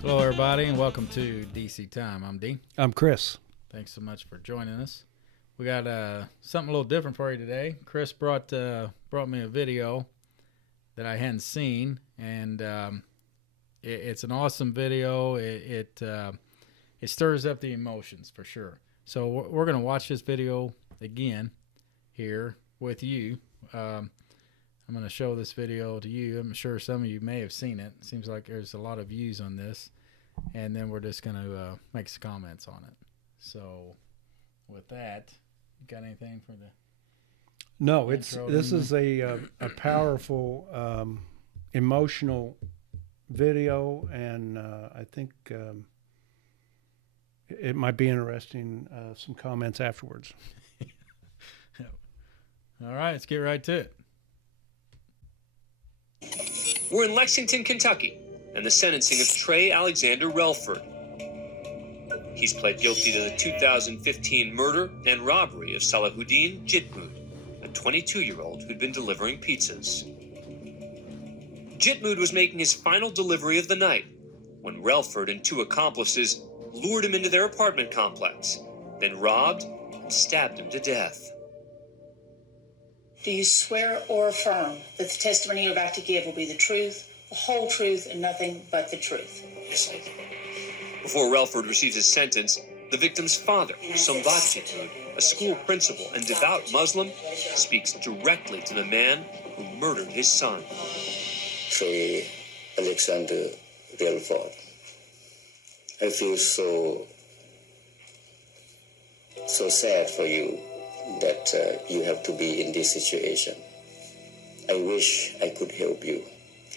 Hello, everybody, and welcome to DC Time. I'm Dean. I'm Chris. Thanks so much for joining us. We got something a little different for you today. Chris brought me a video that I hadn't seen, and it's an awesome video. It stirs up the emotions for sure. So we're going to watch this video again here with you. I'm going to show this video to you. I'm sure some of you may have seen it. Seems like there's a lot of views on this. And then we're just going to make some comments on it. So with that, you got anything for the No, this is a powerful, emotional video, and I think it might be interesting, some comments afterwards. All right, let's get right to it. We're in Lexington, Kentucky, and the sentencing of Trey Alexander Relford. He's pled guilty to the 2015 murder and robbery of Salahuddin Jitmood, a 22-year-old who'd been delivering pizzas. Jitmood was making his final delivery of the night when Relford and two accomplices lured him into their apartment complex, then robbed and stabbed him to death. Do you swear or affirm that the testimony you're about to give will be the truth, the whole truth, and nothing but the truth? Yes, I do. Before Relford receives his sentence, the victim's father, Sambat Jitmood, a school principal and devout Muslim, speaks directly to the man who murdered his son. Trey Alexander Relford, I feel so sad for you that you have to be in this situation. I wish I could help you,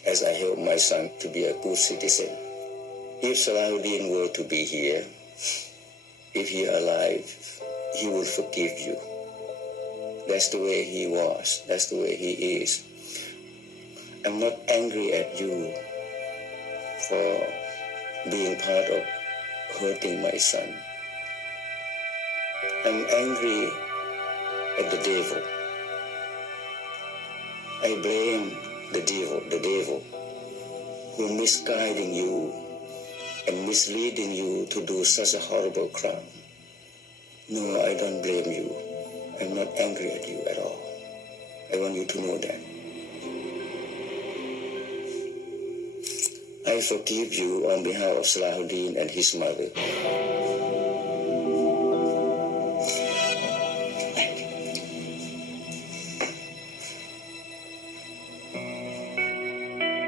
as I help my son to be a good citizen. If Salahuddin were to be here, if he alive, he will forgive you. That's the way he was. That's the way he is. I'm not angry at you for being part of hurting my son. I'm angry at the devil. I blame the devil who misguiding you and misleading you to do such a horrible crime. No, I don't blame you. I'm not angry at you at all. I want you to know that. I forgive you on behalf of Salahuddin and his mother.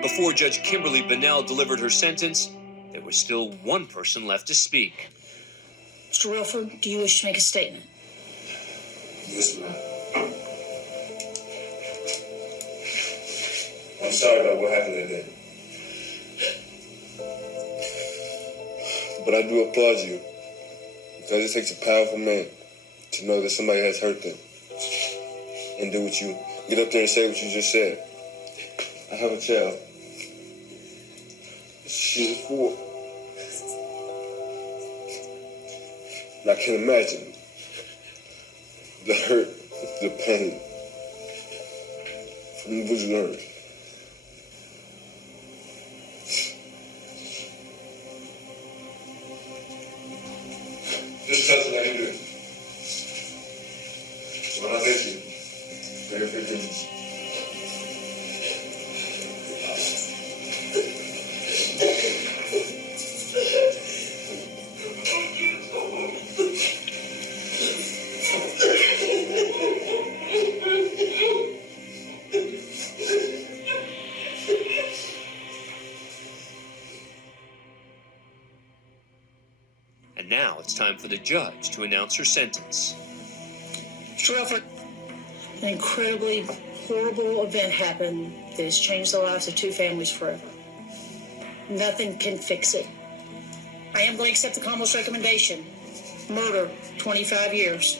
Before Judge Kimberly Bennell delivered her sentence, there was still one person left to speak. Mr. Relford, do you wish to make a statement? Yes, ma'am. I'm sorry about what happened that day. But I do applaud you, because it takes a powerful man to know that somebody has hurt them and do what you get up there and say what you just said. I have a child. She's 4. And I can imagine the hurt, the pain from what you learned. Just trust me, I can do it. When I thank you for your forgiveness. And now it's time for the judge to announce her sentence. Mr. Relford, an incredibly horrible event happened that has changed the lives of two families forever. Nothing can fix it. I am going to accept the Commonwealth's recommendation. Murder, 25 years.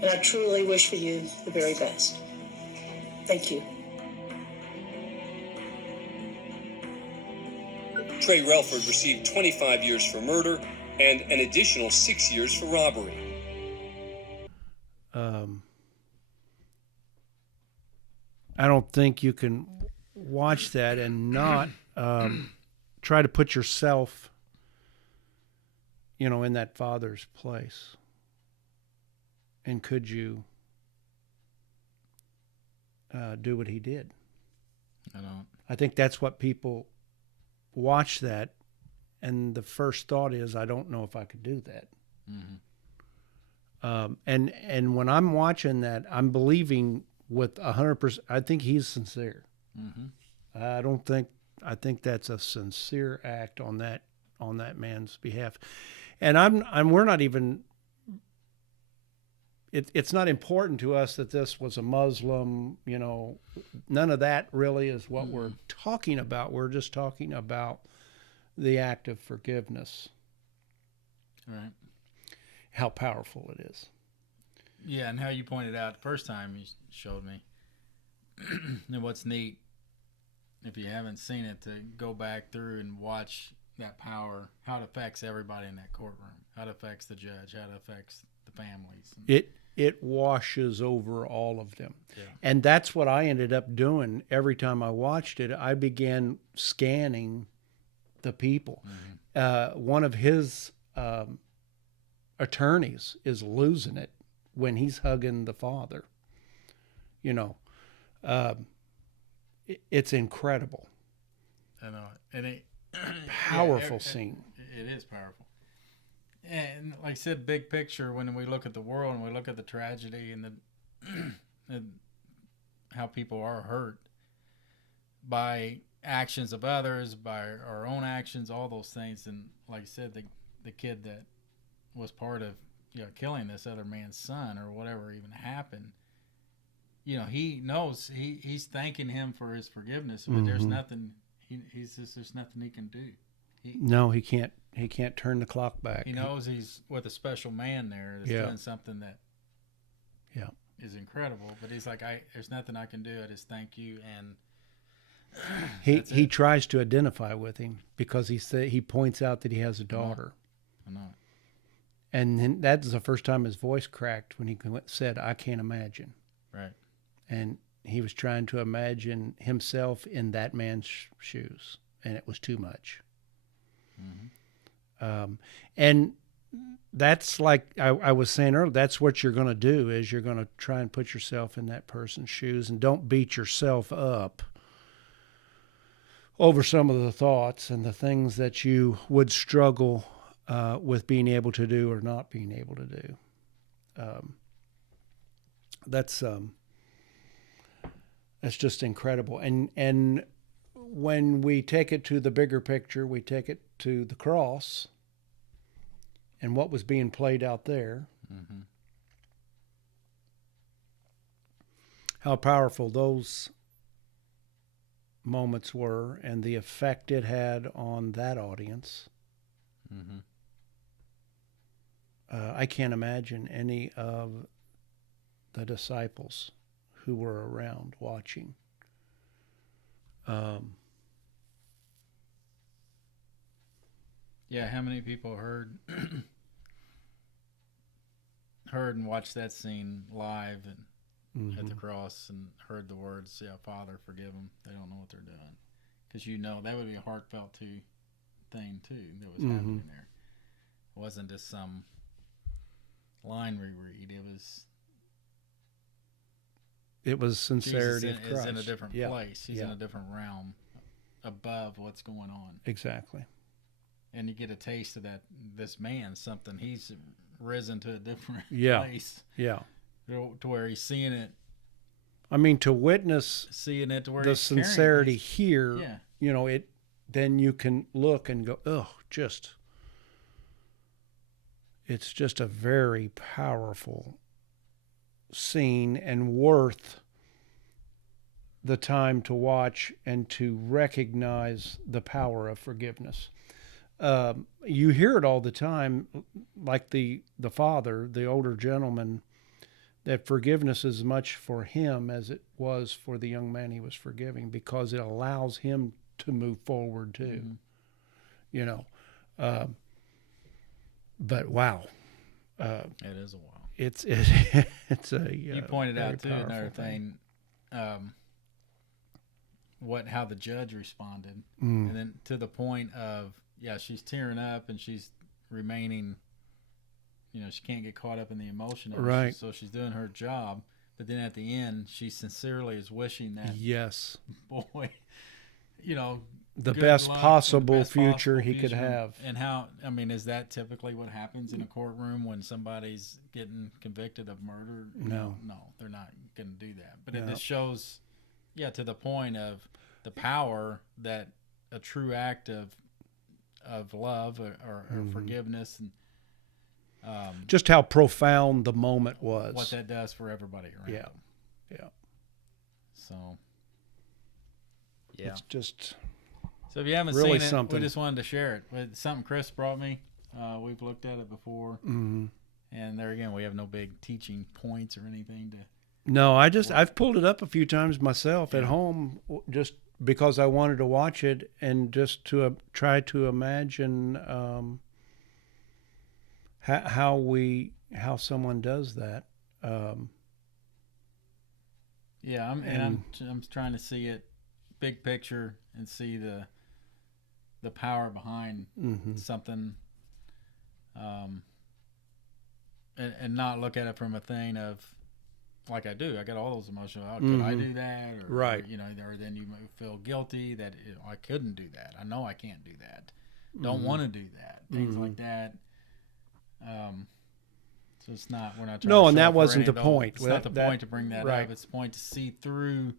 And I truly wish for you the very best. Thank you. Trey Relford received 25 years for murder and an additional 6 years for robbery. I don't think you can watch that and not try to put yourself, in that father's place. And could you do what he did? I don't. I think that's what people watch that, and the first thought is, I don't know if I could do that. Mm-hmm. And when I'm watching that, I'm believing with 100%. I think he's sincere. Mm-hmm. I think that's a sincere act on that man's behalf, and we're not even. It's not important to us that this was a Muslim. None of that really is what we're talking about. We're just talking about the act of forgiveness. Right. How powerful it is. Yeah, and how you pointed out the first time you showed me. And what's neat, if you haven't seen it, to go back through and watch that power, how it affects everybody in that courtroom, how it affects the judge, how it affects the families. It washes over all of them. Yeah. And that's what I ended up doing every time I watched it. I began scanning the people. Mm-hmm. One of his attorneys is losing it when he's hugging the father. It's incredible. I know. And powerful scene. It is powerful. And like I said, big picture, when we look at the world and we look at the tragedy and and how people are hurt by actions of others, by our own actions, all those things. And like I said, the kid that was part of killing this other man's son or whatever even happened, he knows he's thanking him for his forgiveness, but there's nothing there's nothing he can do. He can't. He can't turn the clock back. He knows he's with a special man there that's doing something that is incredible. But he's like, there's nothing I can do. I just thank you. And he tries to identify with him because he points out that he has a daughter. I know. And then that's the first time his voice cracked when he said, "I can't imagine." Right. And he was trying to imagine himself in that man's shoes, and it was too much. Mm-hmm. And that's like I was saying earlier, that's what you're going to do, is you're going to try and put yourself in that person's shoes, and don't beat yourself up over some of the thoughts and the things that you would struggle with being able to do or not being able to do. That's just incredible. And when we take it to the bigger picture, we take it to the cross and what was being played out there. Mm-hmm. How powerful those moments were and the effect it had on that audience. Mm-hmm. I can't imagine any of the disciples who were around watching. Yeah, how many people heard and watched that scene live and at the cross and heard the words, Father, forgive them. They don't know what they're doing. Because that would be a heartfelt thing, too, that was happening there. It wasn't just some line reread. It was sincerity Jesus of Christ. is in a different place. He's in a different realm above what's going on. Exactly. And you get a taste of that. This man, something he's risen to a different place. Yeah. To where he's seeing it. I mean, to witness to where the he's sincerity here. Yeah. Then you can look and go, it's just a very powerful scene and worth the time to watch and to recognize the power of forgiveness. You hear it all the time, like the father, the older gentleman, that forgiveness is as much for him as it was for the young man he was forgiving, because it allows him to move forward too. Mm-hmm. But wow. It is a wow. It's a. You pointed out too another thing. how the judge responded, and then to the point of she's tearing up and she's remaining. She can't get caught up in the emotion of it, right. so she's doing her job. But then at the end, she sincerely is wishing that boy, the good best luck and possible the best future possible he could future. have. And how, is that typically what happens in a courtroom when somebody's getting convicted of murder? No, they're not going to do that. But it just shows, to the point of the power that a true act of love or forgiveness and just how profound the moment was. What that does for everybody around. Yeah. So, it's just. So if you haven't really seen it, something. we just wanted to share it. It's something Chris brought me. We've looked at it before, and there again, we have no big teaching points or anything to. No, I've pulled it up a few times myself at home, just because I wanted to watch it and just to try to imagine how someone does that. I'm trying to see it big picture and see the power behind something, and not look at it from a thing of like I do. I got all those emotional. Oh, could I do that? Or, right. Or then you feel guilty that I couldn't do that. I know I can't do that. Don't want to do that. Things like that. So it's not. We're not trying. No, to and show that off wasn't the or anything. point. It's not the point to bring that right. up. It's the point to see through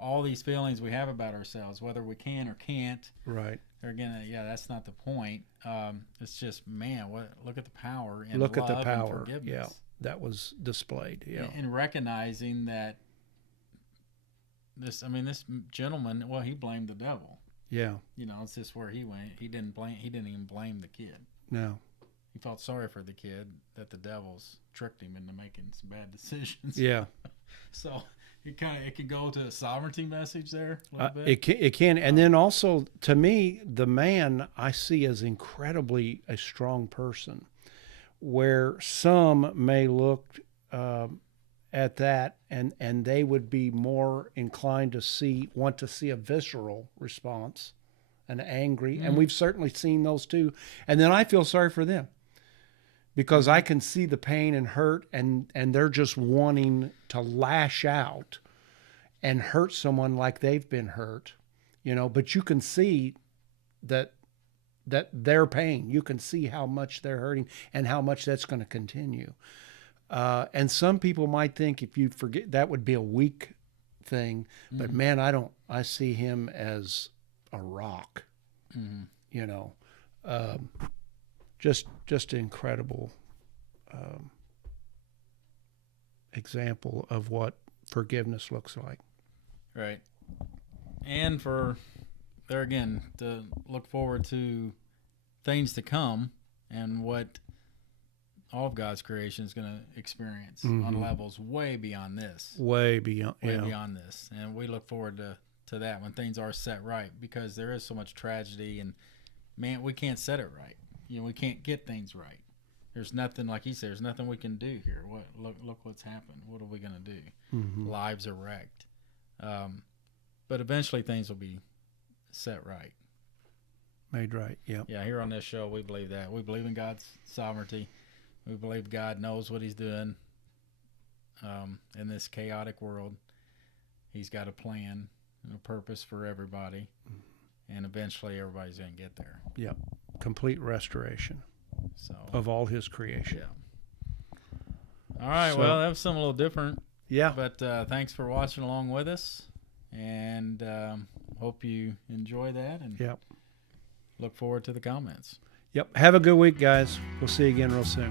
all these feelings we have about ourselves, whether we can or can't. Right. Or again, that's not the point. It's just, man, look at the power and look love at the power. and forgiveness. Yeah, that was displayed. Yeah. And recognizing that this gentleman, well, he blamed the devil. Yeah. It's just where he went. He didn't even blame the kid. No. He felt sorry for the kid that the devil's tricked him into making some bad decisions. Yeah. So it can go to a sovereignty message there a little bit. It can, and then also to me, the man I see as incredibly a strong person, where some may look at that and they would be more inclined to want to see a visceral response, an angry, and we've certainly seen those too. And then I feel sorry for them, because I can see the pain and hurt, and they're just wanting to lash out and hurt someone like they've been hurt, but you can see that their pain, you can see how much they're hurting and how much that's going to continue. And some people might think if you forget, that would be a weak thing, but man, I see him as a rock, just incredible example of what forgiveness looks like. Right. And for there again to look forward to things to come and what all of God's creation is going to experience on levels way beyond this. Way beyond this. And we look forward to that when things are set right, because there is so much tragedy, and man, we can't set it right. We can't get things right. There's nothing, like he said, there's nothing we can do here. Look what's happened. What are we going to do? Lives are wrecked. But eventually things will be set right. Made right, yeah. Yeah, here on this show, we believe that. We believe in God's sovereignty. We believe God knows what he's doing in this chaotic world. He's got a plan and a purpose for everybody. And eventually everybody's going to get there. Yeah, complete restoration of all his creation. Yeah. All right, well, that was something a little different. Yeah. But thanks for watching along with us. And hope you enjoy that. And look forward to the comments. Yep. Have a good week, guys. We'll see you again real soon.